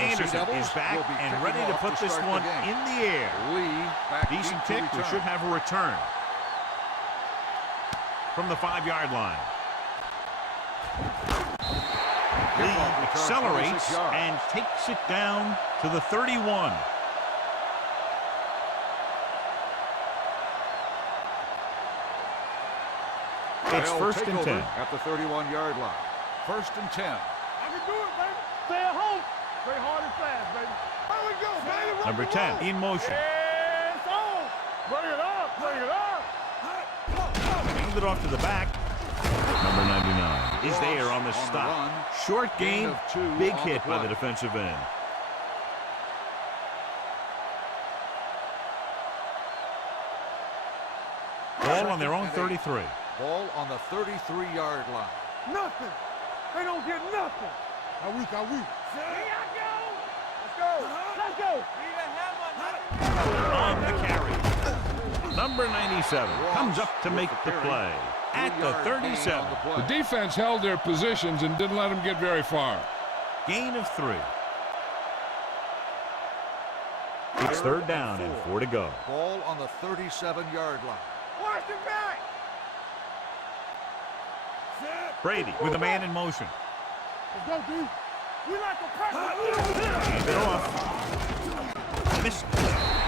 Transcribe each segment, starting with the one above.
Anderson is back and ready to put this one in the air. Decent kick. We should have a return from the 5-yard line. Lee accelerates and takes it down to the 31. It's first and 10. At the 31-yard line. First and 10. I can do it, baby. Stay at home. Play hard and fast, baby. There we go, baby. Number 10 in motion. Yes, on. Bring it up. Bring it up. Hand it off to the back. Number 99 is there on the stop. Short gain, big hit by the defensive end. Ball on their own 33. Ball on the 33-yard line. Nothing. They don't get nothing. How weak, how weak. Here I go. Let's go. Let's go. On the carry. Number 97 comes up to make the play at the 37. The defense held their positions and didn't let them get very far. Gain of 3. It's third down and 4 to go. Ball on the 37-yard line. Watch it back. Brady with a man in motion. Let's go, dude. We like to press. Hand it off. Missed.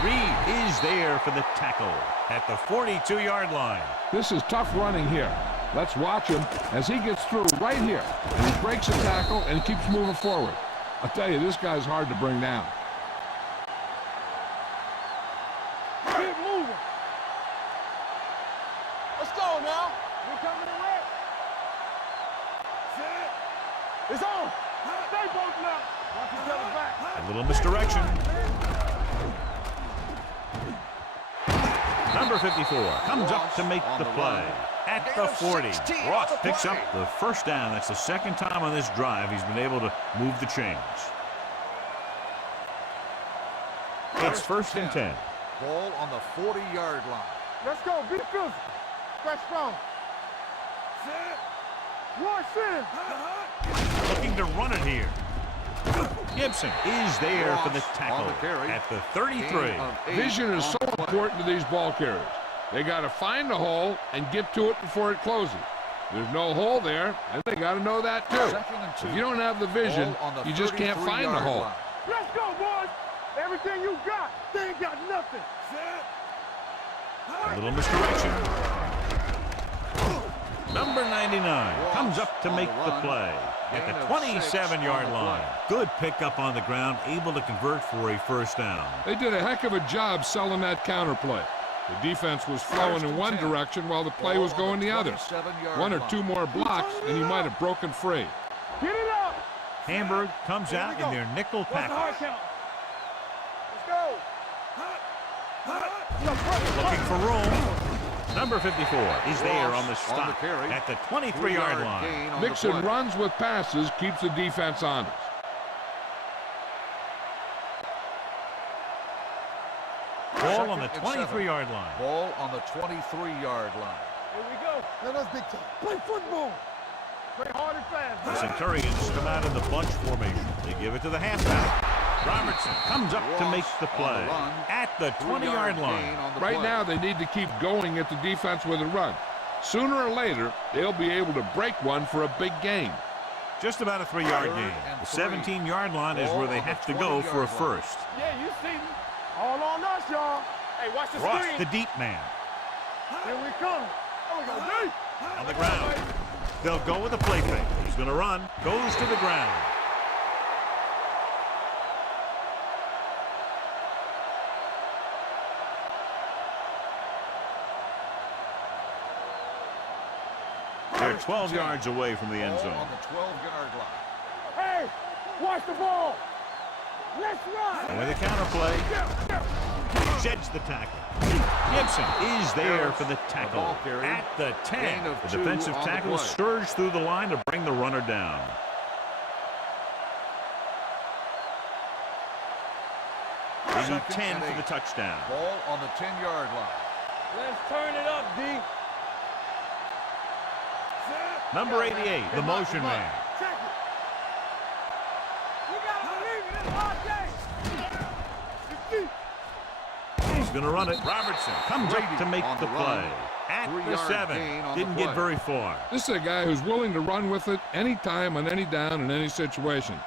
Reed is there for the tackle at the 42-yard line. This is tough running here. Let's watch him as he gets through right here. And he breaks a tackle and keeps moving forward. I'll tell you, this guy's hard to bring down. Keep moving. Let's go now. We're coming in red. It's on. Stay both now. Watch each other back. A little misdirection. Number 54 comes up to make the play at the 40. Ross picks up the first down. That's the second time on this drive he's been able to move the chains. It's first and 10. Ball on the 40-yard line. Let's go. Be physical. Stretch strong. Watch in. Looking to run it here. Gibson is there for the tackle at the 33. Vision is so important to these ball carriers. They got to find the hole and get to it before it closes. There's no hole there, and they got to know that too. If you don't have the vision, you just can't find the hole. Let's go, boys. Everything you got, they ain't got nothing. A little misdirection. Number 99 comes up to make the play at the 27-yard line. Good pickup on the ground, able to convert for a first down. They did a heck of a job selling that counter play. The defense was flowing in one direction while the play was going the other. One or two more blocks, and he might have broken free. Get it up. Hamburg comes out in their nickel package. Let's go. Looking for room. Number 54 is there on the stop at the 23-yard line. Mixing runs with passes keeps the defense honest. Ball on the 23-yard line. Ball on the 23-yard line. Here we go. Let us big time. Play football. Play hard and fast. The Centurions come out in the bunch formation. They give it to the halfback. Robertson comes up to make the play at the 20-yard line. Right now, they need to keep going at the defense with a run. Sooner or later, they'll be able to break one for a big gain. Just about a 3-yard gain. The 17-yard line is where they have to go for a first. Yeah, you see me. All on us, y'all. Hey, watch the Ross, screen. the deep man. Here we come. There we go, deep. On the ground. They'll go with a play fake. He's going to run. Goes to the ground. They're 12 yards away from the end zone. On the 12-yard line. Hey, watch the ball. Let's run. And with a counter play, sheds the tackle. Gibson is there for the tackle at the 10. The defensive tackle surged through the line to bring the runner down. They need 10 for the touchdown. Ball on the 10-yard line. Let's turn it up, D. Number 88, the motion man. Check it. We gotta believe in this. going to run it. Robertson comes up to make the play. At the 7. Didn't get very far. This is a guy who's willing to run with it anytime, on any down, in any situation.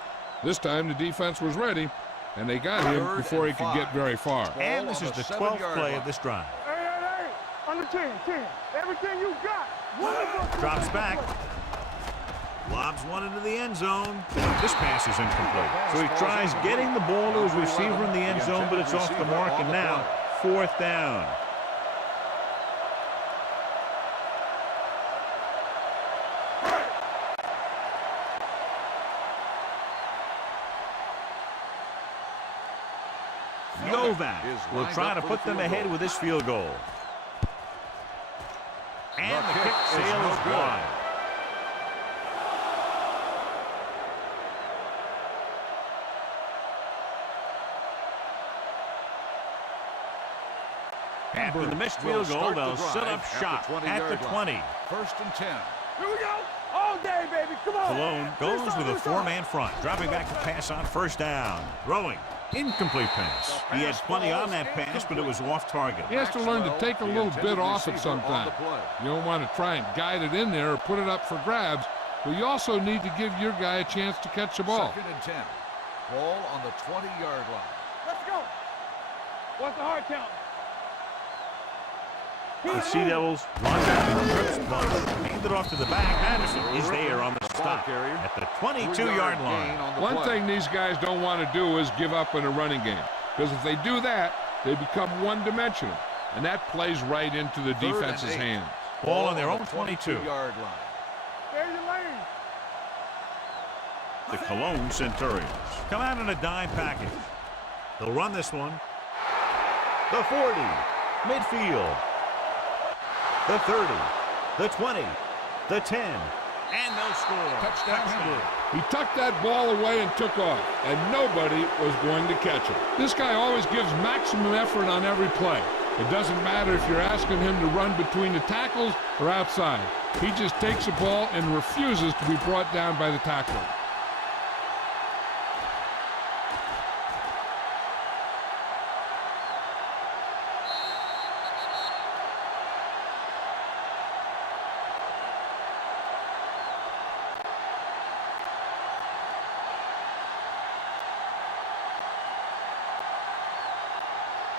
This time the defense was ready, and they got him before he could get very far. And this is the 12th play of this drive. Hey. Under 10. Everything you got. Drops back. Lobs one into the end zone. This pass is incomplete. So he tries getting the ball to his receiver in the end zone, but it's off the mark, and now 4th down. Novak will try to put them ahead with this field goal. And the kick sails wide. After the missed field goal, they'll set up shop at the 20. 1st and 10. Here we go. All day, baby. Come on. Cologne goes with a 4-man front, dropping back to pass on 1st down. Throwing. Incomplete pass. He had plenty on that pass, but it was off target. He has to learn to take a little bit off it sometimes. You don't want to try and guide it in there or put it up for grabs, but you also need to give your guy a chance to catch the ball. 2nd and 10. Ball on the 20-yard line. Let's go. What's the hard count? The Sea Devils launch out and trips bunch. Hand it off to the back. Patterson is there on the stop at the 22-yard line. One thing these guys don't want to do is give up in a running game, because if they do that, they become one-dimensional, and that plays right into the defense's hands. Ball on their own 22-yard line. There's your lane. The Cologne Centurions come out in a dime package. They'll run this one. The 40, midfield. The 30, the 20, the 10, and they'll score. Touchdown. He tucked that ball away and took off, and nobody was going to catch it. This guy always gives maximum effort on every play. It doesn't matter if you're asking him to run between the tackles or outside. He just takes the ball and refuses to be brought down by the tackler.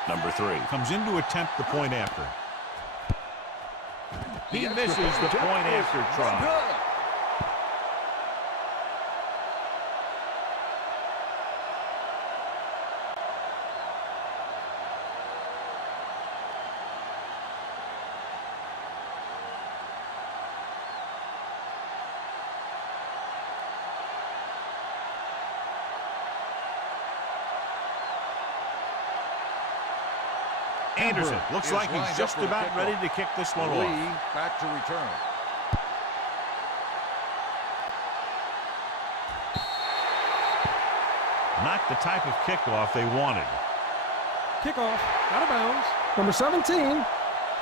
Number 3 comes in to attempt the point after. He misses the point after try. Anderson looks like he's just about ready to kick this one off. Back to return. Not the type of kickoff they wanted. Kickoff, out of bounds. Number 17.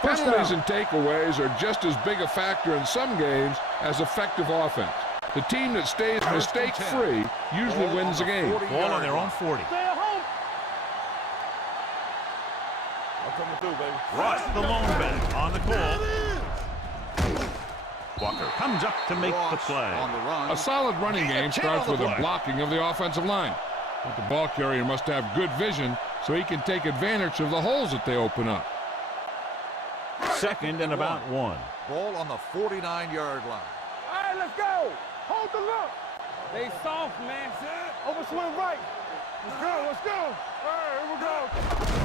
Penalties and takeaways are just as big a factor in some games as effective offense. The team that stays mistake-free usually wins the game. Ball on their own 40. Coming through, baby. Ross, the lone back, on the call. Walker comes up to make the play. On the run. A solid running game starts with a blocking of the offensive line. But the ball carrier must have good vision so he can take advantage of the holes that they open up. 2nd and about 1. Ball on the 49-yard line. All right, let's go. Hold the look. They soft, man. Overswing right. Let's go. All right, here we go.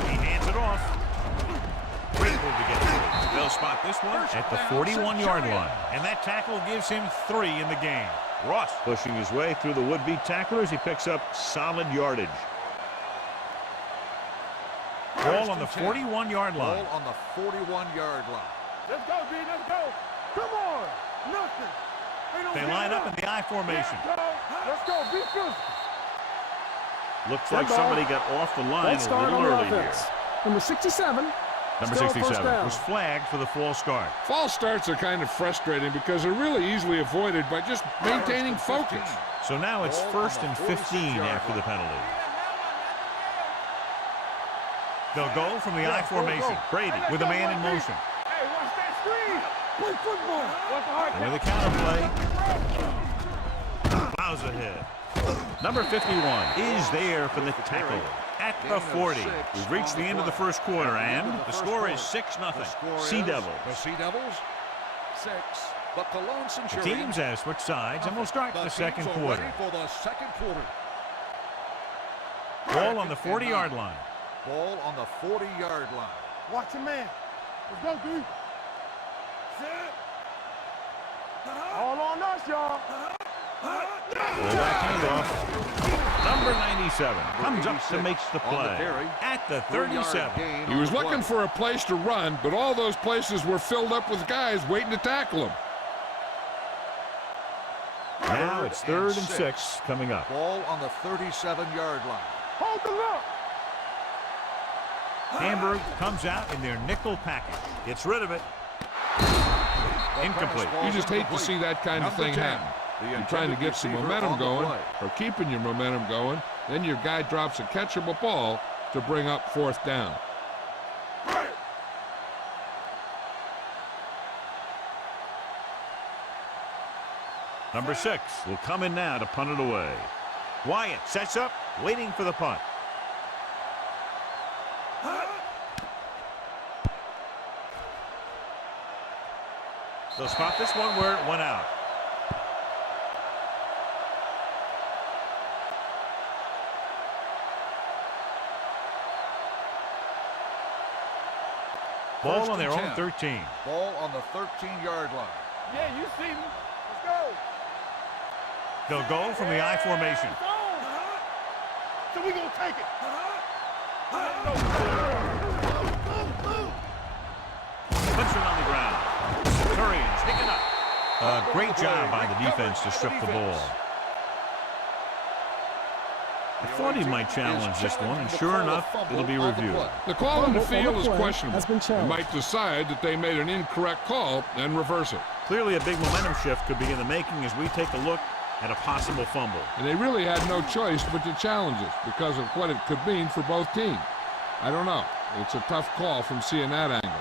He hands it off. Great move to get through. They'll spot this one at the 41-yard line. And that tackle gives him 3 in the game. Ross pushing his way through the would-be tacklers. He picks up solid yardage. Ball on the 41-yard line. Ball on the 41-yard line. Let's go, B. Let's go. Come on. Nothing. They line up in the I formation. Let's go. Be good. Looks like somebody got off the line a little early here. Number 67. Number 67 was flagged for the false start. False starts are kind of frustrating because they're really easily avoided by just maintaining focus. So now it's 1st and 15 after the penalty. They'll go from the I formation. Brady with a man in motion. Hey, watch that screen. Play football. Watch the hard And with a counter play. Plows ahead. Number 51 is there for the tackle at the 40. We've reached the end of the first quarter, and the score is 6-0. Sea Devils. The Sea Devils, 6. But the Lone The Centurions. teams have switched sides, and we'll start the second teams are quarter. ready for the second quarter. Ball on the 40-yard line. Ball on the 40-yard line. Watch your man. Let's go, dude. All on us, y'all. Fullback handoff. Number 97 comes up to make the play at the 37. He was looking for a place to run, but all those places were filled up with guys waiting to tackle him. Now it's 3rd and 6 coming up. Ball on the 37-yard line. Hold the look. Hamburg comes out in their nickel package. Gets rid of it. Incomplete. You just hate to see that kind of thing happen. You're trying to get some momentum going, or keeping your momentum going, then your guy drops a catchable ball to bring up 4th down. Number 6 will come in now to punt it away. Wyatt sets up, waiting for the punt. They'll spot this one where it went out. Ball on their own 13. Ball on the 13-yard line. Yeah, you see me. Let's go. They'll go from the I formation. So we gonna take it. Puts it on the ground. Centurions pick it up. Great job by the defense to strip the ball. I thought he might challenge this one, and sure enough, it'll be reviewed. The call in the field is questionable. Has been They challenged. might decide that they made an incorrect call and reverse it. Clearly a big momentum shift could be in the making as we take a look at a possible fumble. And they really had no choice but to challenge it because of what it could mean for both teams. I don't know. It's a tough call from seeing that angle.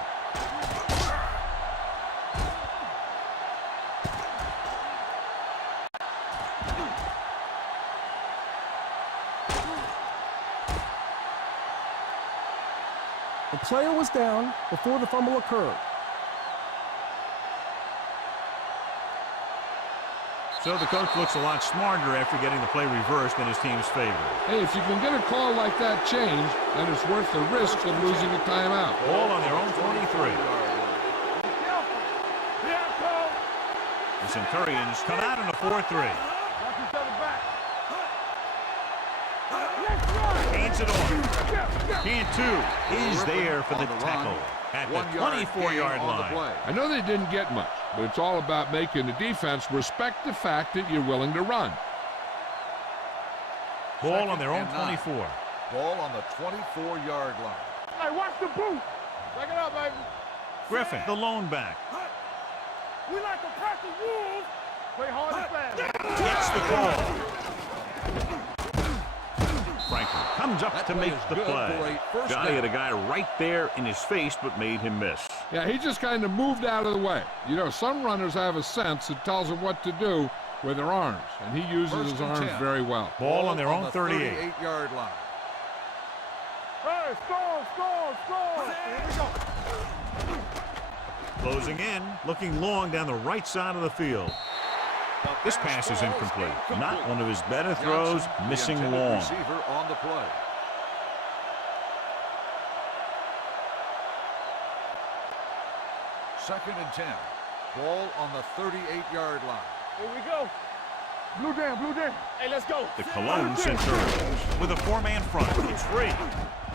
The player was down before the fumble occurred. So the coach looks a lot smarter after getting the play reversed in his team's favor. Hey, if you can get a call like that changed, then it's worth the risk of losing a timeout. Ball on their own 23. The Centurions come out in a 4-3. Watch each other back. Hands it off. Cantu is there for the tackle at the 24-yard line. I know they didn't get much, but it's all about making the defense respect the fact that you're willing to run. Ball on their own 24. Ball on the 24-yard line. Hey, watch the boot. Back it up, baby. Griffin, the lone back, We like to practice rules. Play hard and fast. gets the call. Franklin comes up to make the play. Johnny had a guy right there in his face, but made him miss. Yeah, he just kind of moved out of the way. You know, some runners have a sense that tells them what to do with their arms, and he uses his arms very well. Ball on their own 38. 38-yard line. Hey, score. Here we go. Closing in, looking long down the right side of the field. This pass is incomplete. Not one of his better throws, missing long. Receiver on the play. Second and 10. Ball on the 38-yard line. Here we go. Blue down. Hey, let's go. The Cologne Centurions with a 4-man front. It's free.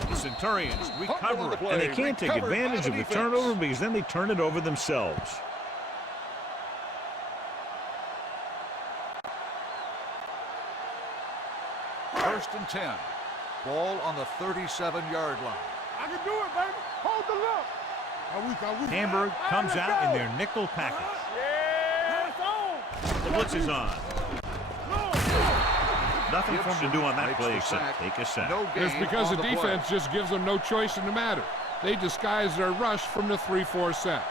The Centurions recover it, and they can't take advantage of the turnover because then they turn it over themselves. First and 10. Ball on the 37-yard line. I can do it, baby. Hold the look. Hamburg comes out in their nickel package. Yeah, it's on. The blitz is on. Nothing for him to do on that play except take a sack. It's because the defense just gives them no choice in the matter. They disguise their rush from the 3-4 set.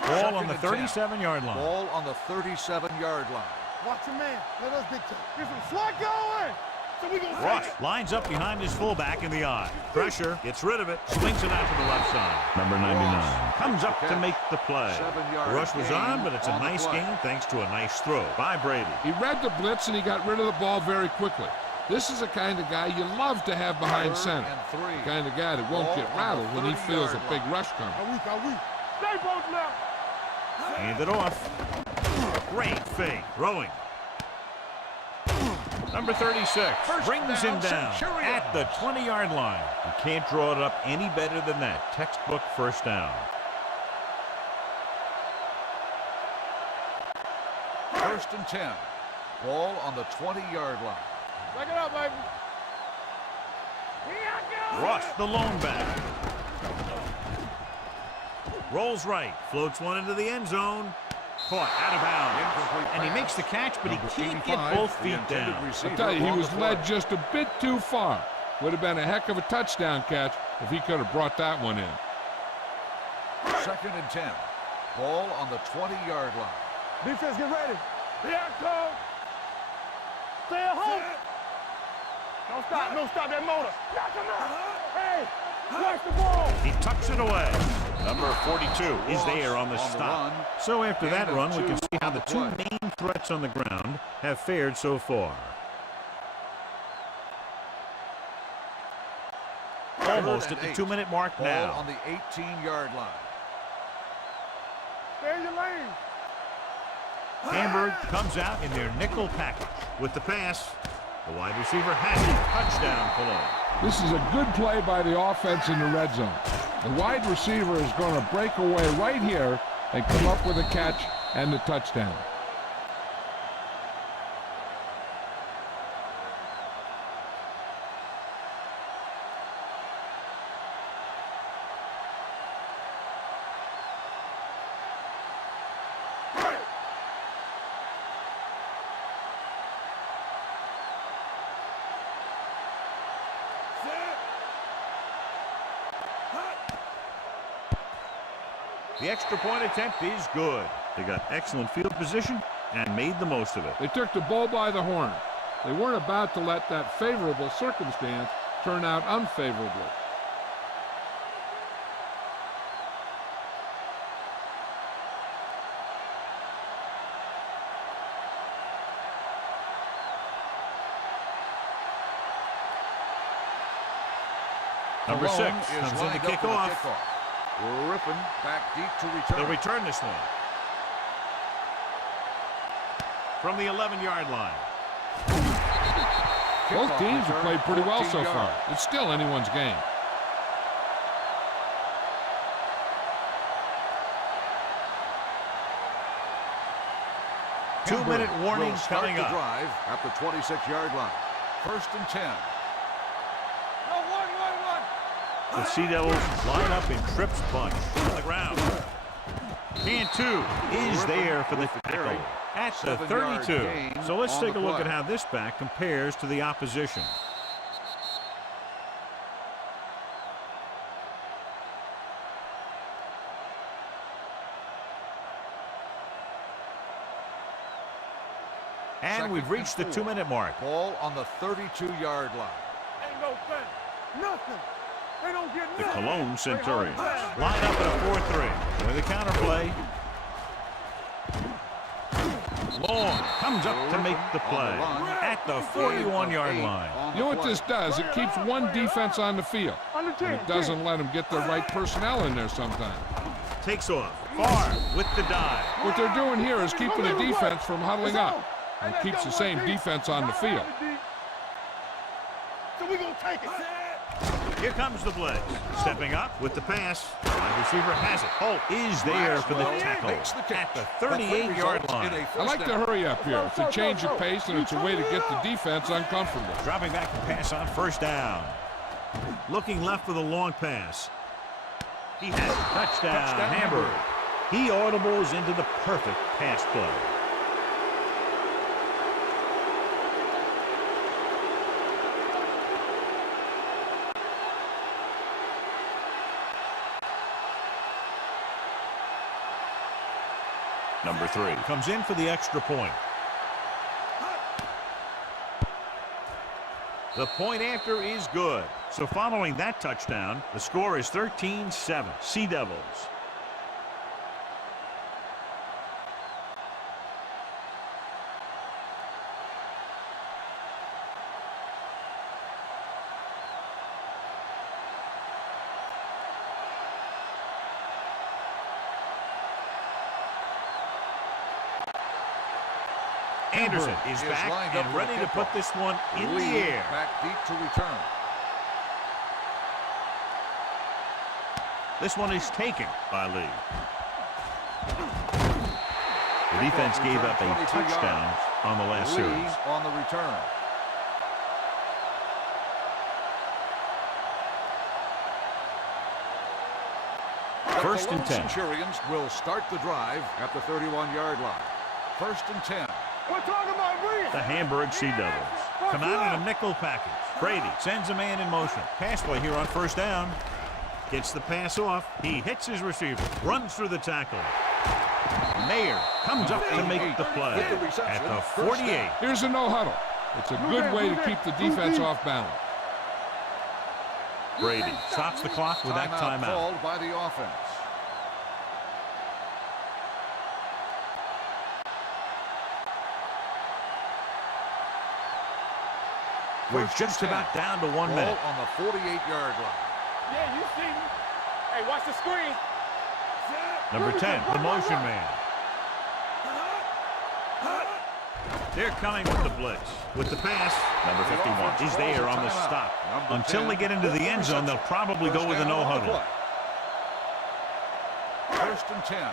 Ball on the 37-yard line. Ball on the 37-yard line. Watch your man. Let us dictate. Get some slot going. So we gonna Rush lines up behind his fullback in the eye. Pressure, gets rid of it, swings it out to the left side. Number 99 comes up to make the play. The rush was on, but it's a nice gain thanks to a nice throw by Brady. He read the blitz and he got rid of the ball very quickly. This is the kind of guy you love to have behind center. The kind of guy that won't get rattled when he feels a big rush coming. Stay both left. Hand it off. Great fake. Throwing. Number 36 brings him down at the 20-yard line. You can't draw it up any better than that. Textbook first down. First and 10. Ball on the 20-yard line. Back it up, baby. Rush, the lone back. Rolls right, floats one into the end zone. Caught out of bounds. And he makes the catch, but he can't get both feet down. I tell you, he was led just a bit too far. Would have been a heck of a touchdown catch if he could have brought that one in. Second and 10. Ball on the 20-yard line. Defense, get ready. Here I come. Stay at home. Don't stop. Don't stop that motor. Knock him out. Hey, watch the ball. He tucks it away. Number 42 is there on the stop. So after that run, we can see how the two main threats on the ground have fared so far. Almost at the 2-minute mark now. Ball on the 18-yard line. Stay in your lane. Hamburg comes out in their nickel package. With the pass, the wide receiver has it. Touchdown, Cologne. This is a good play by the offense in the red zone. The wide receiver is going to break away right here and come up with a catch and the touchdown. The extra point attempt is good. They got excellent field position and made the most of it. They took the bull by the horn. They weren't about to let that favorable circumstance turn out unfavorably. Number 6 comes in to kick off. Ripping back deep to return. They'll return this one. From the 11-yard line. Both teams have played pretty well so far. It's still anyone's game. Two-minute warning coming up. Drive at the 26-yard line. First and 10. The Sea Devils line up in Tripp's bunch on the ground. Cantu is there for the tackle at the 32. So let's take a look at how this back compares to the opposition. And we've reached the 2-minute mark. Ball on the 32-yard line. Ain't no thing. Nothing. They don't get The nothing. Cologne Centurions line up in a 4-3 with a counterplay. Long comes up to make the play at the 41-yard line. You know what this does? It keeps one defense on the field. And it doesn't let them get the right personnel in there sometimes. Takes off far with the dive. What they're doing here is keeping the defense from huddling up. And keeps the same defense on the field. So we gonna take it. Here comes the blitz. Stepping up with the pass. Wide receiver has it. Holt is there for the tackle at the 38-yard line. I like to hurry up here. It's a change of pace, and it's a way to get the defense uncomfortable. Dropping back to pass on first down. Looking left for the long pass. He has it. Touchdown, Hamburg. He audibles into the perfect pass play. Number 3 comes in for the extra point. The point after is good. So following that touchdown, the score is 13-7. Sea Devils. Anderson is back and ready to put this one in the air. Back deep to return. This one is taken by Lee. The defense gave up a touchdown on the last series. On the return. First and 10. Centurions will start the drive at the 31-yard line. First and 10. We're talking about Breeze. The Hamburg Sea Devils come out in a nickel package. Brady sends a man in motion. Pass play here on first down. Gets the pass off. He hits his receiver. Runs through the tackle. Mayer comes up to make the play at the 48. Here's a no huddle. It's a good way to keep the defense off balance. Brady stops the clock with that timeout. Called by the offense. We're just about down to 1 minute. On the 48-yard line. Yeah, you see me. Hey, watch the screen. Number 10, the motion man. They're coming with the blitz. With the pass, number 51 is there on the stop. Until they get into the end zone, they'll probably go with a no huddle. First and 10.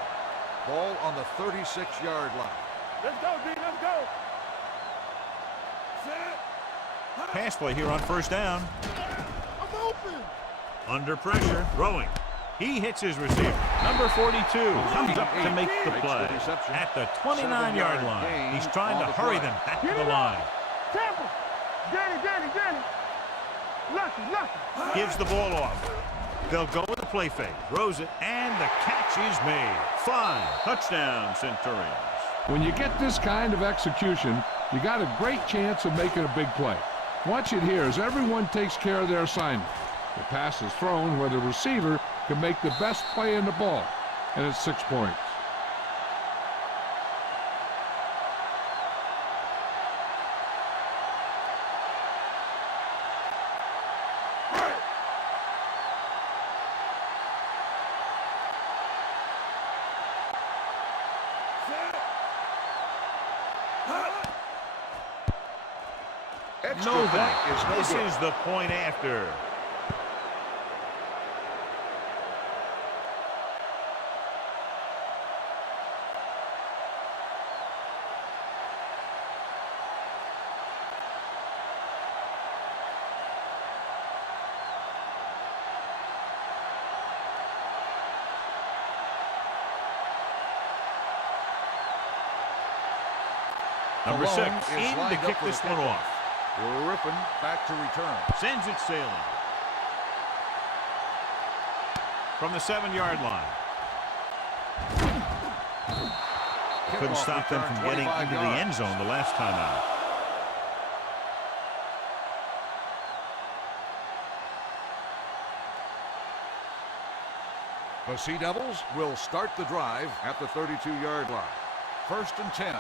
Ball on the 36-yard line. Let's go, D. Let's go. Pass play here on first down. I'm open. Under pressure, throwing. He hits his receiver. Number 42 comes up to make the play at the 29-yard line. He's trying to hurry them back to the line. Tampa. Danny. Lucky. Gives the ball off. They'll go with the play fake. Throws it, and the catch is made. 5. Touchdown, Centurions. When you get this kind of execution, you got a great chance of making a big play. Watch it here as everyone takes care of their assignment. The pass is thrown where the receiver can make the best play in the ball, and it's 6 points. This is the point after. Number 6 in to kick this one off. Ripping back to return. Sends it sailing. From the 7-yard line. Couldn't stop them from getting into the end zone the last time out. The Sea Devils will start the drive at the 32-yard line. First and 10.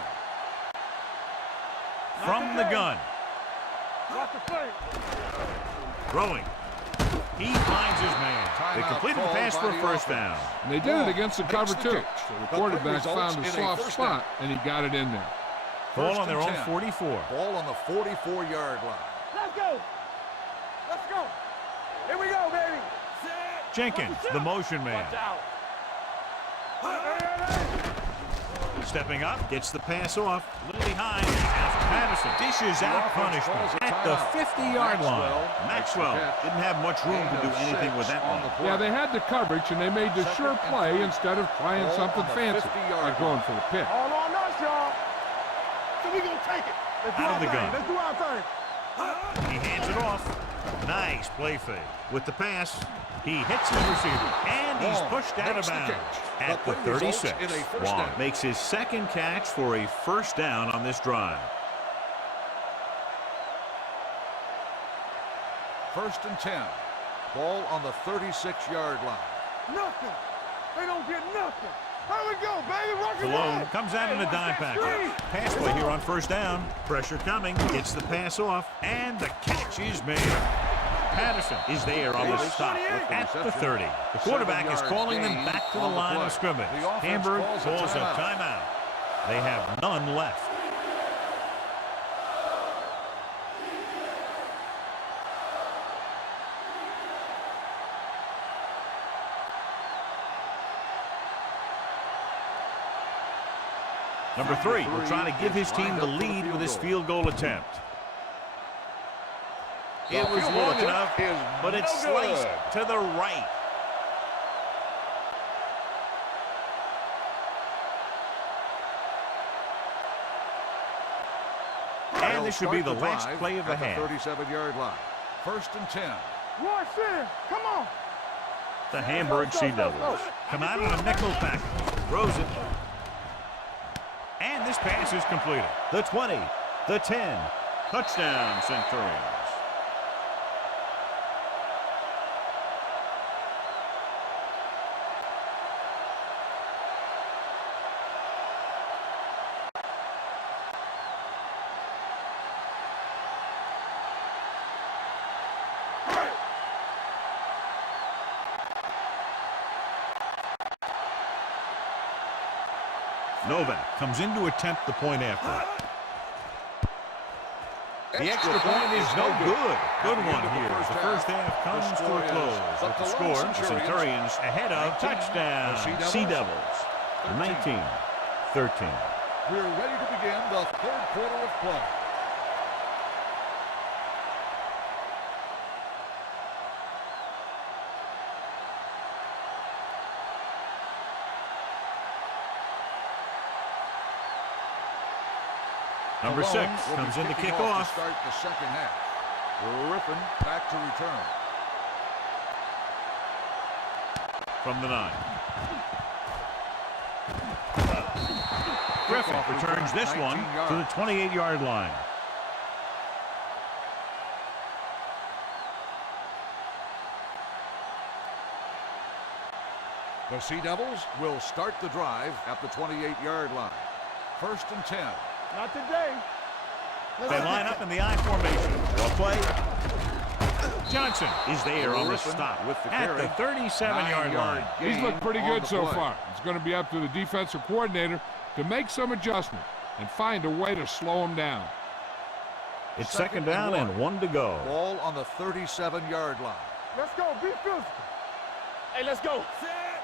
From the gun. Throwing. He finds his man. They completed the pass for a first down. And they did it against the cover, too. So the quarterback found a soft spot, and he got it in there. Ball on their own 44. Ball on the 44-yard line. Let's go. Here we go, baby. Jenkins, the motion man. Watch out. Stepping up, gets the pass off. A little behind. Patterson dishes out punishment at the 50-yard line. Maxwell didn't have much room to do anything with that one. Yeah, they had the coverage, and they made the sure play instead of trying something fancy, like going for the pick. All on us, y'all. So we gonna take it. Out of the gun. Let's do our thing. He hands it off. Nice play fake. With the pass, he hits his receiver, and he's pushed out of bounds at the 36. Long makes his second catch for a first down on this drive. 1st and 10. Ball on the 36-yard line. Nothing. They don't get nothing. Here we go, baby. Rock and roll. Malone comes out in a dime package. Pass play here on first down. Pressure coming. Gets the pass off. And the catch is made. Patterson is there on the stop at the 30. The quarterback is calling them back to the line of scrimmage. Hamburg calls a timeout. They have none left. Number 3 will try to give his team the lead with his field goal attempt. It was long enough, but it's sliced to the right. And this should be the last play of the half. 37-yard line. 1st and 10. Watch this. Come on. The Hamburg Sea Devils come out in a nickel package. Throws it. And this pass is completed. The 20, the 10. Touchdown, Centurions. Novak comes in to attempt the point after. The extra point is no good. Good one here. The first half comes to a close. With the score, the Centurions ahead of touchdown. Sea Devils, 19-13. We're ready to begin the 3rd quarter of play. Number 6 comes in to kick off. To start the second half. Griffin back to return. From the 9. Griffin returns this one to the 28-yard line. The Sea Devils will start the drive at the 28-yard line. 1st and 10. Not today. They line up in the I formation. Well played. Johnson is there on the stop at the 37-yard line. He's looked pretty good so far. It's going to be up to the defensive coordinator to make some adjustments and find a way to slow him down. It's second down and 1 to go. Ball on the 37-yard line. Let's go. Be physical. Hey, let's go.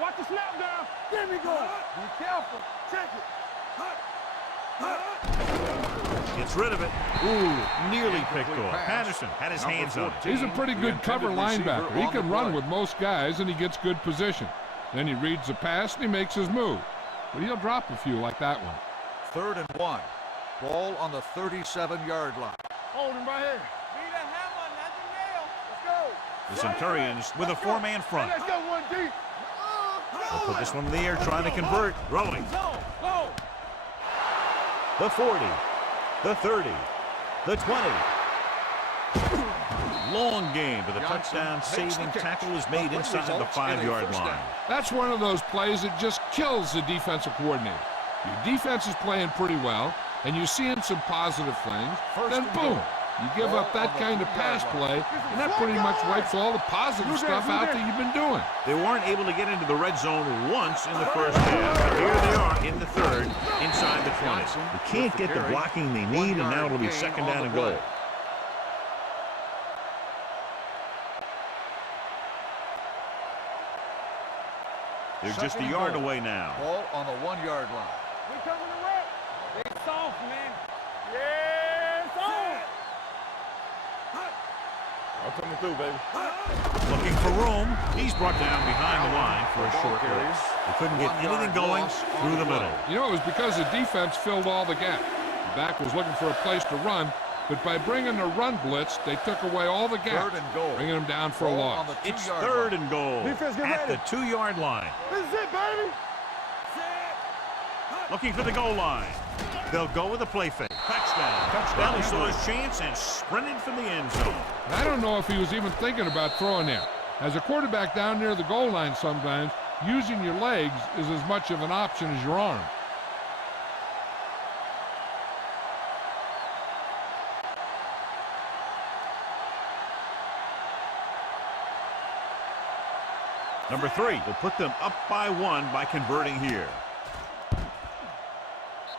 Watch the snap down. There we go. Be careful. Check it. Gets rid of it. Ooh, nearly picked off. Patterson had his hands on it. He's a pretty good cover linebacker. He can run with most guys, and he gets good position. Then he reads the pass, and he makes his move. But he'll drop a few like that one. 3rd and 1. Ball on the 37-yard line. Hold him right here. Be the hammer, not the nail. Let's go. The Centurions with a 4-man front. Let's go, 1 deep. They'll put this one in the air, trying to convert. Rolling. Go. The 40, the 30, the 20. Long game, but the touchdown saving tackle is made inside the 5-yard line. That's one of those plays that just kills the defensive coordinator. Your defense is playing pretty well, and you're seeing some positive things. Then boom, you give up that kind of pass play, and that pretty much wipes all the positive stuff out that you've been doing. They weren't able to get into the red zone once in the first half. But here they are in the 3rd, inside the 20. They can't get the blocking they need, and now it'll be second down and goal. They're just a yard away now. Ball on the 1-yard line. We coming to wreck. They soft, man. Yeah, soft. I'm coming through, baby. Looking for room. He's brought down behind the line for a short release. They couldn't get anything going through the middle. You know, it was because the defense filled all the gaps. The back was looking for a place to run, but by bringing the run blitz, they took away all the gaps, bringing them down for a loss. It's third and goal at the 2-yard line. This is it, baby. Looking for the goal line. They'll go with a play fake. Touchdown. He saw his chance and sprinted for the end zone. I don't know if he was even thinking about throwing there. As a quarterback down near the goal line sometimes, using your legs is as much of an option as your arm. Number 3 will put them up by 1 by converting here.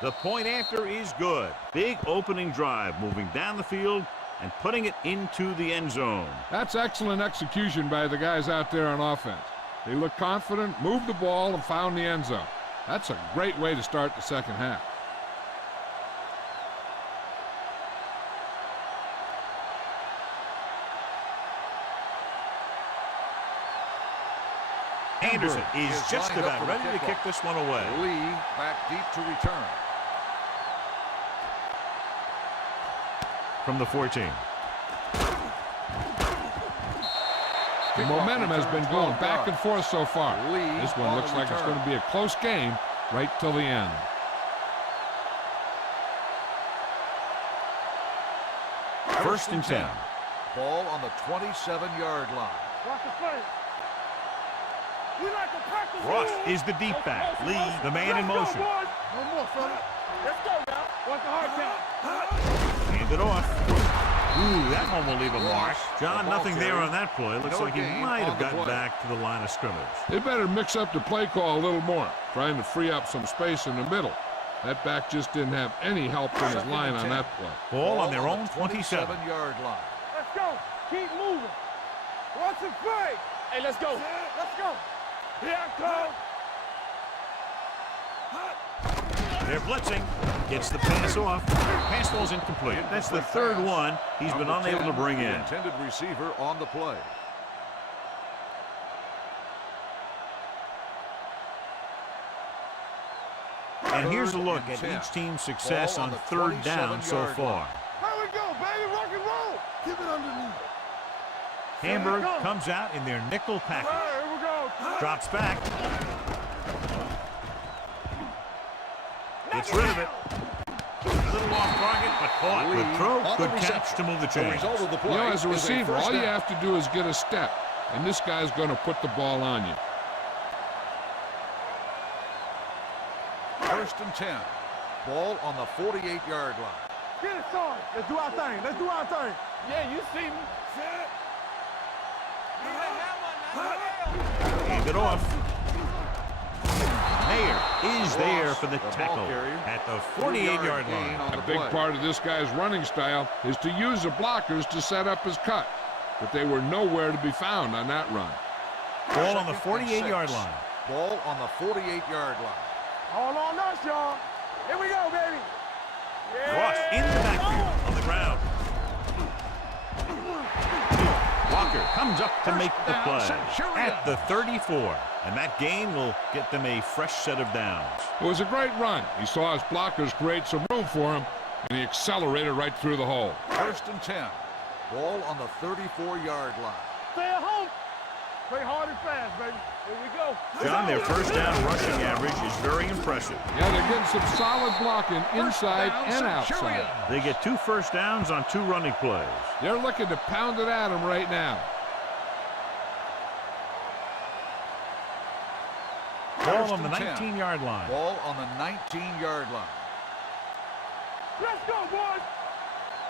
The point after is good. Big opening drive, moving down the field and putting it into the end zone. That's excellent execution by the guys out there on offense. They looked confident, moved the ball, and found the end zone. That's a great way to start the second half. Anderson is just about ready to kick this one away. Lee back deep to return. From the 14. The momentum has been going back and forth so far. This one looks like it's going to be a close game right till the end. First and 10. Ball on the 27-yard line. Watch the play. We like to practice. Ross is the deep back. Lee, the man in motion. One more, son. Let's go now. Watch the hard count. Hand it off. Ooh, that one will leave a mark. John, nothing there on that play. Looks like he might have gotten back to the line of scrimmage. They better mix up the play call a little more, trying to free up some space in the middle. That back just didn't have any help from his line on that play. Ball on their own 27-yard line. Let's go. Keep moving. Watch the play. Hey, let's go. Let's go. Here I come. They're blitzing. Gets the pass off. Pass ball's incomplete. That's the third one he's been unable to bring in. Intended receiver on the play. And here's a look at each team's success on third down so far. Here we go, baby. Rock and roll. Keep it underneath. Hamburg comes out in their nickel package. Here we go. Drops back. Gets rid of it. A little off target, but caught. Good throw, good catch to move the chains. You know, as a receiver, all you have to do is get a step, and this guy's going to put the ball on you. First and 10. Ball on the 48-yard line. Get it, son. Let's do our thing. Let's do our thing. Yeah, you see me. Hand it off. Mayer is there for the tackle at the 48-yard line. A big part of this guy's running style is to use the blockers to set up his cut, but they were nowhere to be found on that run. Ball on the 48-yard line. Ball on the 48-yard line. All on us, y'all. Here we go, baby. Yeah. Ross in the backfield on the ground. Walker comes up to make the play at the 34. And that gain will get them a fresh set of downs. It was a great run. He saw his blockers create some room for him, and he accelerated right through the hole. First and 10. Ball on the 34-yard line. Stay at home. Play hard and fast, baby. Here we go. John, their first down rushing average is very impressive. Yeah, they're getting some solid blocking inside and outside. They get 2 first downs on 2 running plays. They're looking to pound it at him right now. Ball on the 19-yard line. Ball on the 19-yard line. Let's go, boys.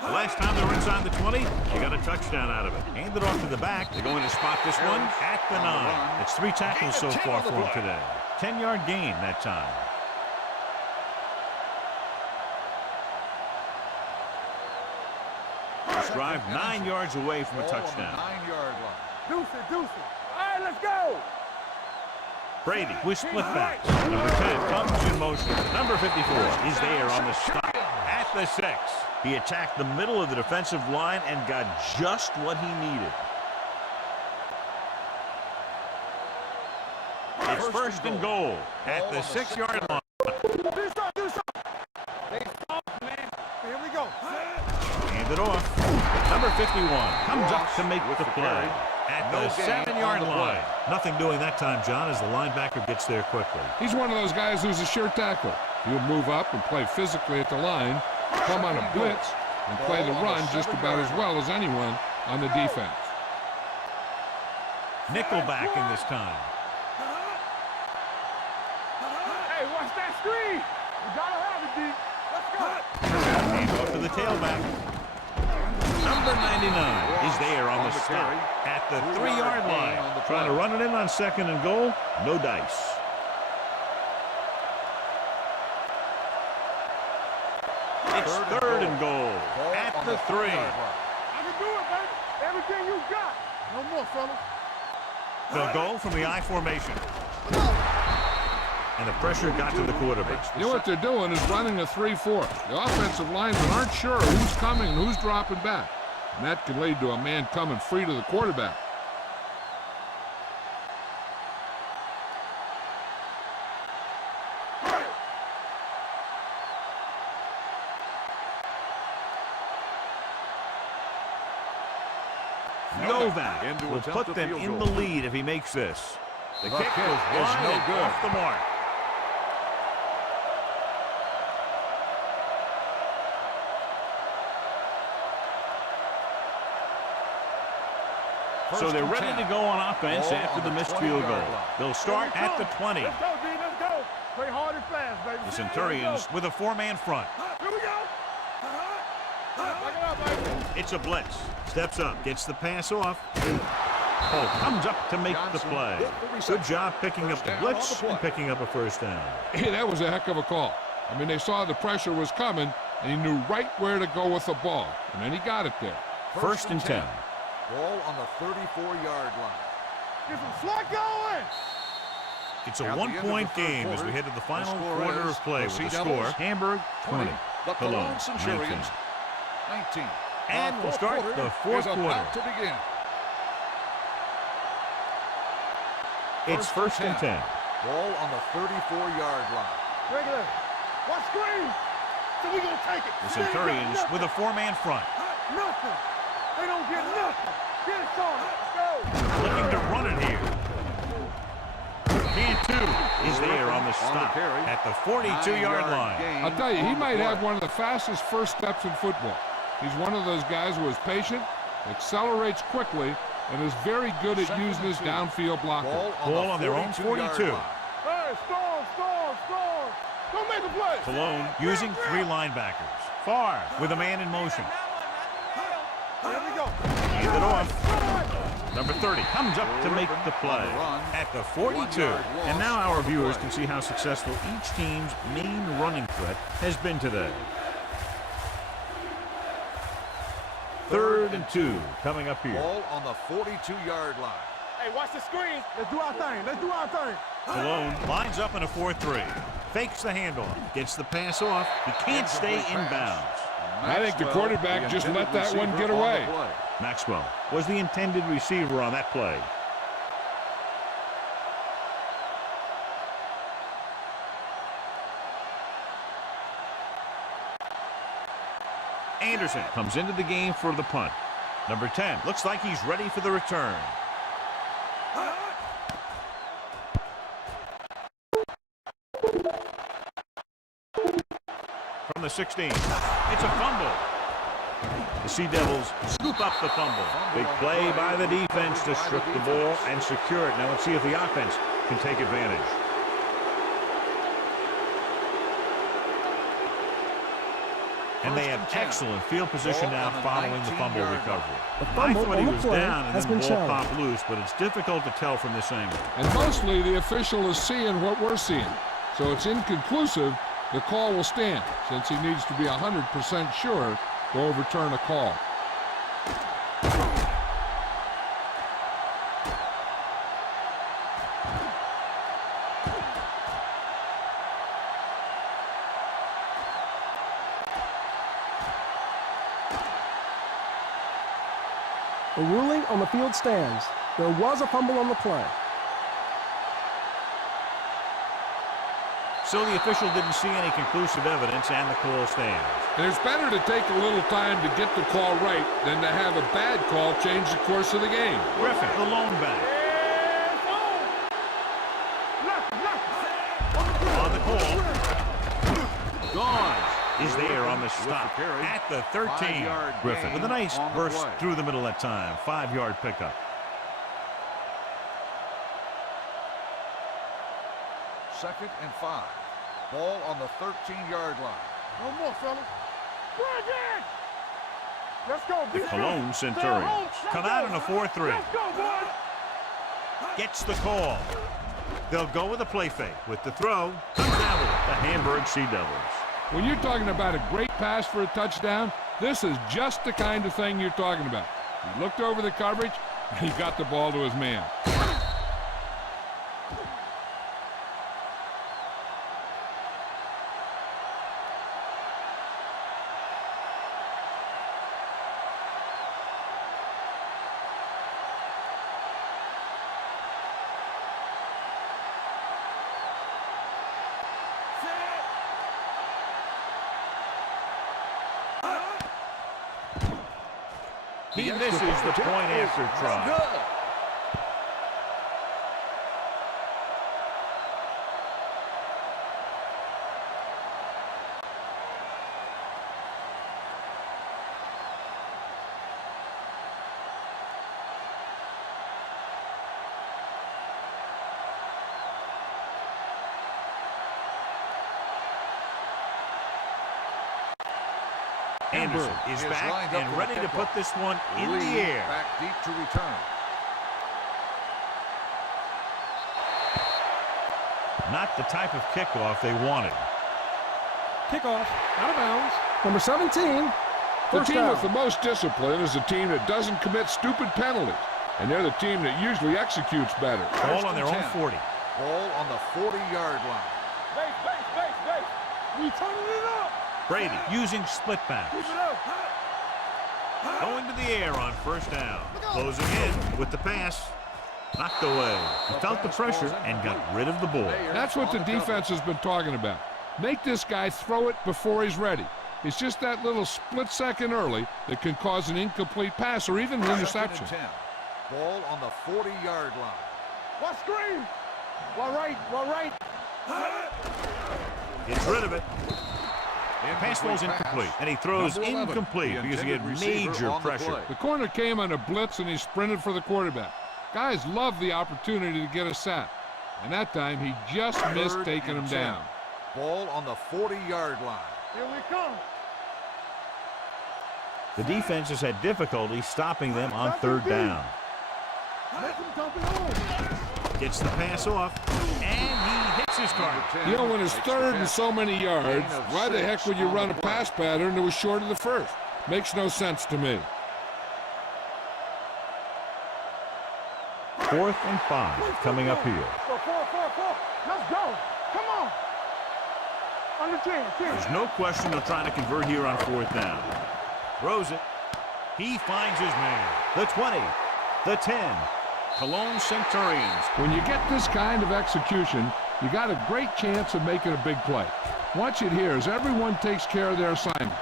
The last time they were inside the 20, they got a touchdown out of it. Hand it off to the back. They're going to spot this one at the 9. It's 3 tackles so far for him today. 10-yard gain that time. This drive 9 yards away from a touchdown. 9-yard line. Deuce it, deuce it. All right, let's go. Brady with split backs. Number 10 comes in motion. Number 54 is there on the stop at the 6. He attacked the middle of the defensive line and got just what he needed. It's first and goal at the 6-yard line. Do something. They soft, man. Here we go. Hand Hand it off. Number 51 comes up to make the play at the 7-yard line. Nothing doing that time, John, as the linebacker gets there quickly. He's one of those guys who's a sure tackler. He'll move up and play physically at the line, come on a blitz, and play the run just about as well as anyone on the defense. Nickelback in this time. Hey, watch that screen. You gotta have it, D. Let's go. Hand off to the tailback. Number 99 is there on the stop at the 3-yard line. Trying to run it in on 2nd and goal. No dice. It's 3rd and goal at the 3. I can do it, baby. Everything you got. No more, fellas. They'll go from the I formation. And the pressure got to the quarterback. You know what they're doing is running a 3-4. The offensive linemen aren't sure who's coming and who's dropping back. And that can lead to a man coming free to the quarterback. Novak will put them in the lead if he makes this. The kick is no good. Off the mark. So they're ready to go on offense after the missed field goal. They'll start at the 20. Let's go, D. Let's go. Play hard and fast, baby. The Centurions with a 4-man front. Here we go. Back it up, baby. It's a blitz. Steps up, gets the pass off. Comes up to make the play. Good job picking up the blitz and picking up a first down. Hey, that was a heck of a call. I mean, they saw the pressure was coming, and he knew right where to go with the ball. And then he got it there. First and 10. Ball on the 34-yard line. Get some slack going. It's a 1-point game as we head to the final quarter of play with the score. Hamburg 20. The Cologne Centurions 19. And we'll start the fourth quarter. To begin. It's first and 10. Ball on the 34-yard line. Regular. Watch screen. So we gonna take it. The Centurions with a 4-man front. Nothing. They don't get nothing. Get it, son. Let's go. Looking to run it here. Cantu is there on the stop at the 42-yard line. I'll tell you, he might have one of the fastest first steps in football. He's one of those guys who is patient, accelerates quickly, and is very good at using his downfield blocker. Ball on their own 42. Hey, storm. Don't make a play. Cologne using 3 linebackers. Farr with a man in motion. Here we go. Hand it off. Number 30 comes up to make the play at the 42. And now our viewers can see how successful each team's main running threat has been today. 3rd and 2 coming up here. Ball on the 42-yard line. Hey, watch the screen. Let's do our thing. Cologne lines up in a 4-3. Fakes the handoff. Gets the pass off. He can't stay in bounds. I think the quarterback just let that one get away. Maxwell was the intended receiver on that play. Anderson comes into the game for the punt. Number 10 looks like he's ready for the return. From the 16, it's a fumble. The Sea Devils scoop up the fumble. Big play by the defense to strip the ball and secure it. Now let's see if the offense can take advantage. And they have excellent field position now following the fumble recovery. I thought he was down and then the ball popped loose, but it's difficult to tell from this angle. And mostly the official is seeing what we're seeing. So it's inconclusive. The call will stand since he needs to be 100% sure to overturn a call. The ruling on the field stands. There was a fumble on the play. So the official didn't see any conclusive evidence, and the call stands. And it's better to take a little time to get the call right than to have a bad call change the course of the game. Griffin, the lone back. On the call. Gone. Is there on the stop at the 13. Griffin with a nice burst through the middle that time. 5-yard pickup. Second and 5. Ball on the 13-yard line. No more, fellas. Let's go. The Cologne Centurions come out in a 4-3. Let's go, boys. Gets the call. They'll go with a play fake. With the throw, comes down with it. The Hamburg Sea Devils. When you're talking about a great pass for a touchdown, this is just the kind of thing you're talking about. He looked over the coverage, and he got the ball to his man. He misses the point after try. Anderson is back and ready to put this one in the air. Back deep to return. Not the type of kickoff they wanted. Kickoff, out of bounds. Number 17. The First team down. with the most discipline is a team that doesn't commit stupid penalties. And they're the team that usually executes better. Ball on their own 40. Ball on the 40-yard line. Base. We turning it up. Brady using split backs. Keep it up. Going to the air on first down. Closing in with the pass. Knocked away. He felt the pressure and got rid of the ball. That's what the defense has been talking about. Make this guy throw it before he's ready. It's just that little split second early that can cause an incomplete pass or even an interception. Ball on the 40-yard line. What screen? Well, right. Gets rid of it. Pass ball's incomplete, and he throws incomplete because he had major pressure. The corner came on a blitz, and he sprinted for the quarterback. Guys love the opportunity to get a sack, and that time he just missed taking him down. Ball on the 40-yard line. Here we come. The defense has had difficulty stopping them on third down. Let them dump it on. Gets the pass off, and he hits his target. You know, when it's third and so many yards, why the heck would you run a pass pattern that was short of the first? Makes no sense to me. 4th and 5 coming up here. Go, 4. Let's go. Come on. On the 10. There's no question they're trying to convert here on 4th down. Throws it. He finds his man. The 20. The 10. Cologne Centurions. When you get this kind of execution, you got a great chance of making a big play. Watch it here as everyone takes care of their assignment.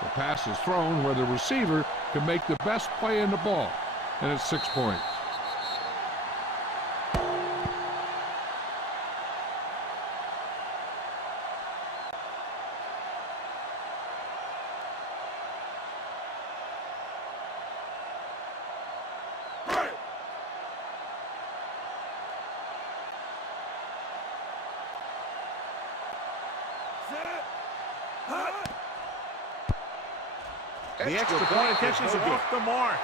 The pass is thrown where the receiver can make the best play in the ball, and it's 6 points. The extra point attention is off the mark.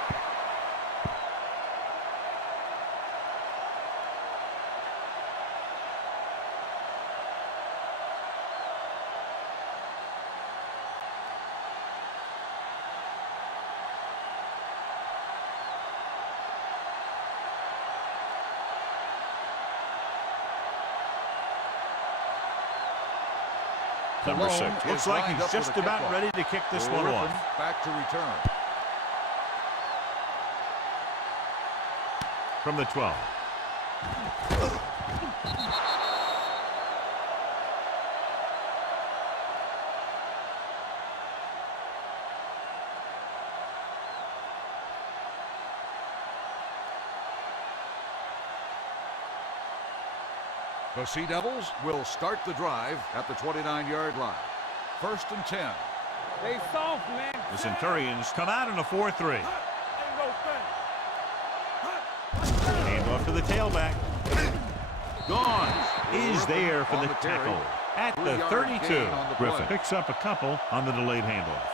Number 6. Looks like he's just about ready to kick this one off. Back to return. From the 12. The Sea Devils will start the drive at the 29-yard line. First and 10. They soft, man. The Centurions come out in a 4-3. Hand off to the tailback. Gone is there for the tackle at the 32. Griffin picks up a couple on the delayed handoff.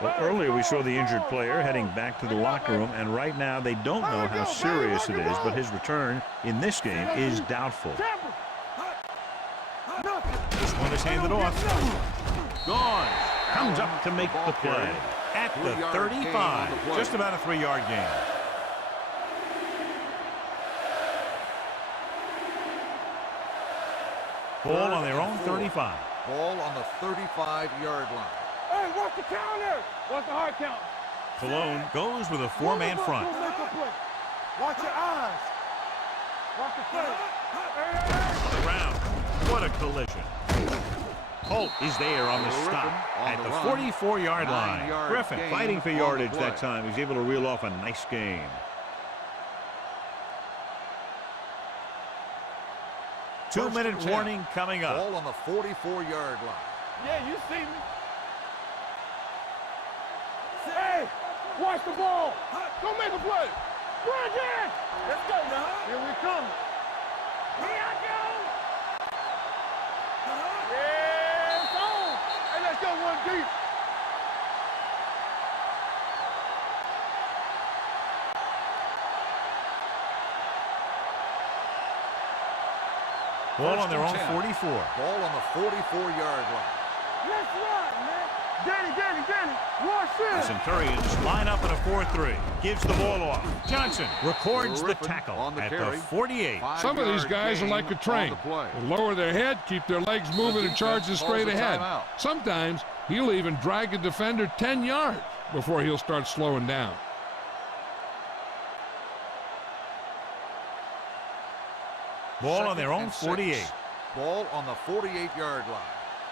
Well, earlier we saw the injured player heading back to the locker room, and right now they don't know how serious it is, but his return in this game is doubtful. This one is handed off. Gone. Comes up to make the play at the 35. Just about a 3-yard gain. Ball on their own 35. Ball on the 35-yard line. Hey, watch the counter. Watch the hard count. Cologne goes with a 4-man front. Watch your eyes. Watch the play. Around. What a collision. Holt is there on the stop at the 44-yard line. Griffin fighting for yardage that time. He's able to reel off a nice gain. Two-minute warning coming up. Ball on the 44-yard line. Yeah, you see me. Hey, watch the ball. Don't make a play. Run again. Let's go now. Here we come. Here I go. Yeah, it's on. Hey, let's go one deep. Ball on their own 44. Ball on the 44-yard line. Let's run, man. Danny. Rush in. The Centurions line up in a 4-3. Gives the ball off. Johnson records the tackle at the 48. Some of these guys are like a train. They lower their head, keep their legs moving, and charge straight ahead. Sometimes he'll even drag a defender 10 yards before he'll start slowing down. Ball on their own 48. Ball on the 48-yard line.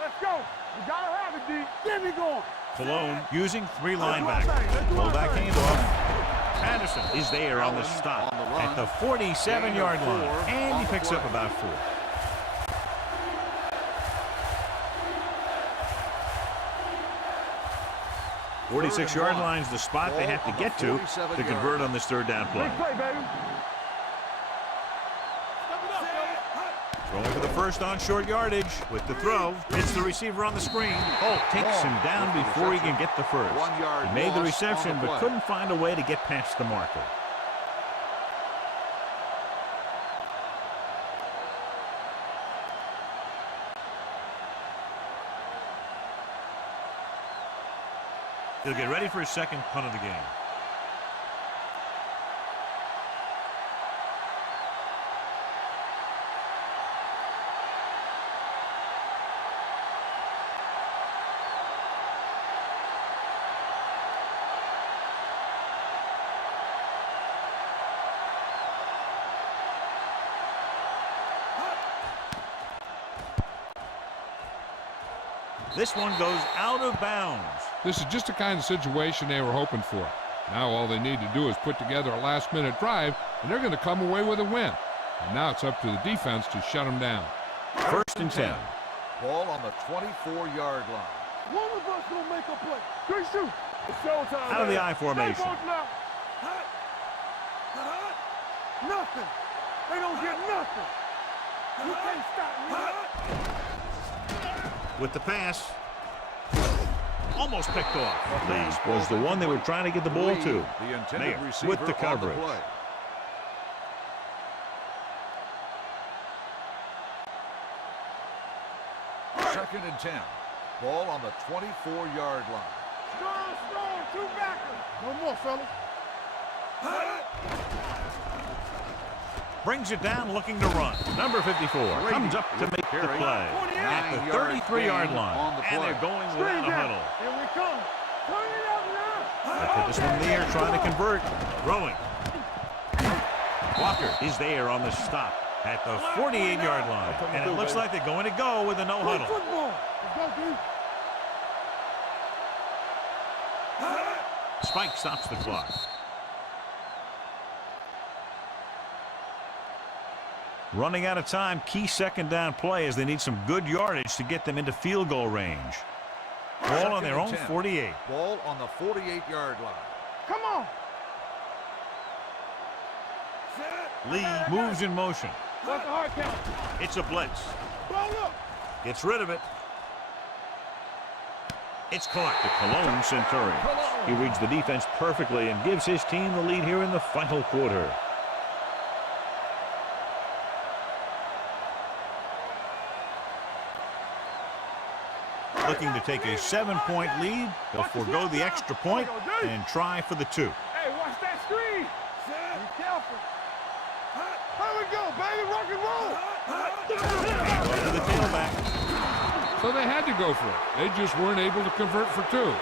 Let's go. You gotta have it, D. Get me going. Cologne using 3 linebackers. Fullback handoff. Anderson is there on the stop at the 47-yard line. And he picks up about 4. "46-yard line's the spot they have to get to convert on this 3rd down play. Big play, baby. Throwing for the first on short yardage with the throw. It's the receiver on the screen. Holt takes him down before he can get the first. He made the reception but couldn't find a way to get past the marker. He'll get ready for his second punt of the game. This one goes out of bounds. This is just the kind of situation they were hoping for. Now all they need to do is put together a last-minute drive, and they're going to come away with a win. And now it's up to the defense to shut them down. First and 10. Ball on the 24-yard line. One of us gonna make a play. Good shoot. It's showtime. Out of the I formation. Nothing. They don't get nothing. You can't stop me. With the pass. Almost picked off. This was the one they were trying to get the ball to. Mayer with the coverage. Second and 10. Ball on the 24-yard line. Strong, 2 backers. No more, fellas. Brings it down looking to run. Number 54 comes up to make the play at the 33-yard line. And they're going without a huddle. Here we come. Turn it up now. They put this one in the air trying to convert. Throwing. Walker is there on the stop at the 48-yard line. And it looks like they're going to go with a no huddle. Spike stops the clock. Running out of time, key second down play as they need some good yardage to get them into field goal range. Ball on their own 48. Ball on the 48-yard line. Come on. Lee moves in motion. What's the hard count? It's a blitz. Blow up. Gets rid of it. It's caught. The Cologne Centurions. He reads the defense perfectly and gives his team the lead here in the final quarter. Looking to take a 7-point lead. They'll forego the extra point and try for the 2. Hey, watch that screen. Be careful. Here we go, baby. Rock and roll. Go to the tailback. So they had to go for it. They just weren't able to convert for 2.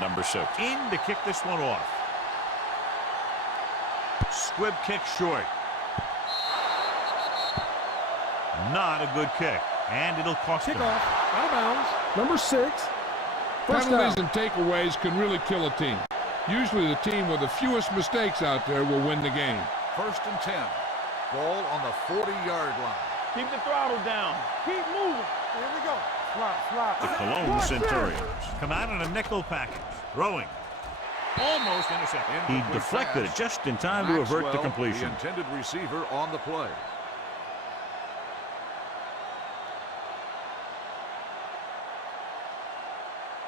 Number 6. In to kick this one off. Squib kick short. Not a good kick. And it'll cost them. Kickoff. Out of bounds. Number 6. Penalties and takeaways can really kill a team. Usually the team with the fewest mistakes out there will win the game. 1st and 10. Ball on the 40-yard line. Keep the throttle down. Keep moving. Here we go. Slide. The Cologne Centurions come out in a nickel package. Throwing. Almost intercepted. He deflected it just in time to avert the completion. The intended receiver on the play.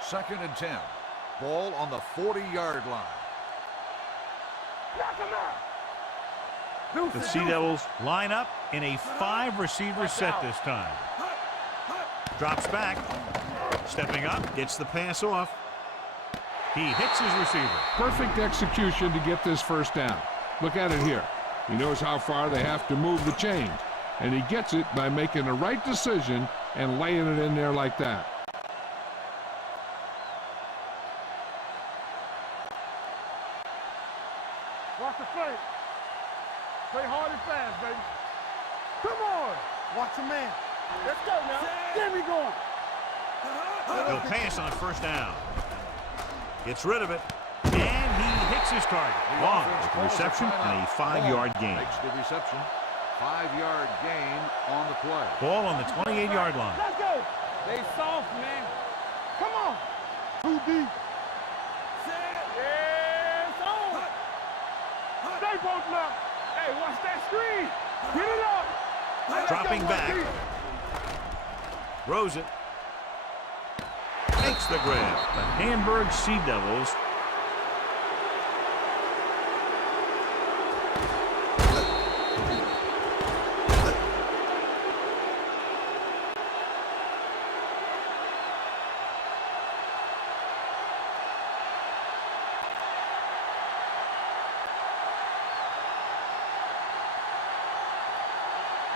Second and 10. Ball on the 40-yard line. Knock him out. The Sea Devils line up in a 5-receiver set this time. Drops back. Stepping up. Gets the pass off. He hits his receiver. Perfect execution to get this first down. Look at it here. He knows how far they have to move the chains, and he gets it by making the right decision and laying it in there like that. Watch the play. Play hard and fast, baby. Come on. Watch your man. Let's go now. Get me going. He'll pass on 1st down. Gets rid of it. And he hits his target. Long with the reception and a 5-yard gain. Makes the reception. 5-yard gain on the play. Ball on the 28-yard line. Let's go. They soft, man. Come on. 2 deep. Yeah, it's on. Stay posted up. Hey, watch that screen. Get it up. Let's Dropping go, back. Deep. Throws it. Makes the grab. The Hamburg Sea Devils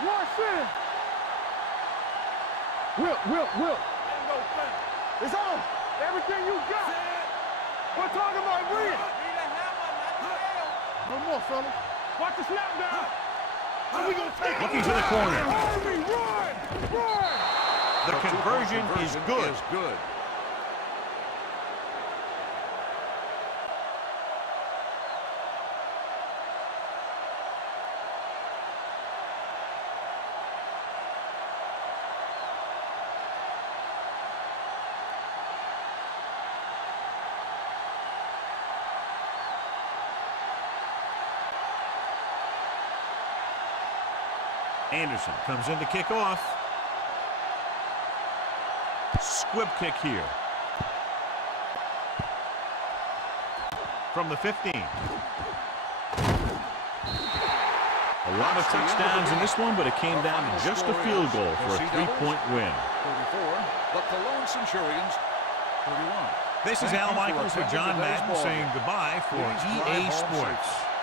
Watch it. Will. It's on. Everything you got. We're talking about breathe. No more, fella. Watch the snap down. And we gonna take looking to the corner. Run. The conversion is good. Anderson comes in to kick off. Squib kick here. From the 15. A lot of touchdowns in this one, but it came down to just a field goal for a 3-point win. 34, the Cologne Centurions, 31. This is Al Michaels with John Madden saying goodbye for EA Sports.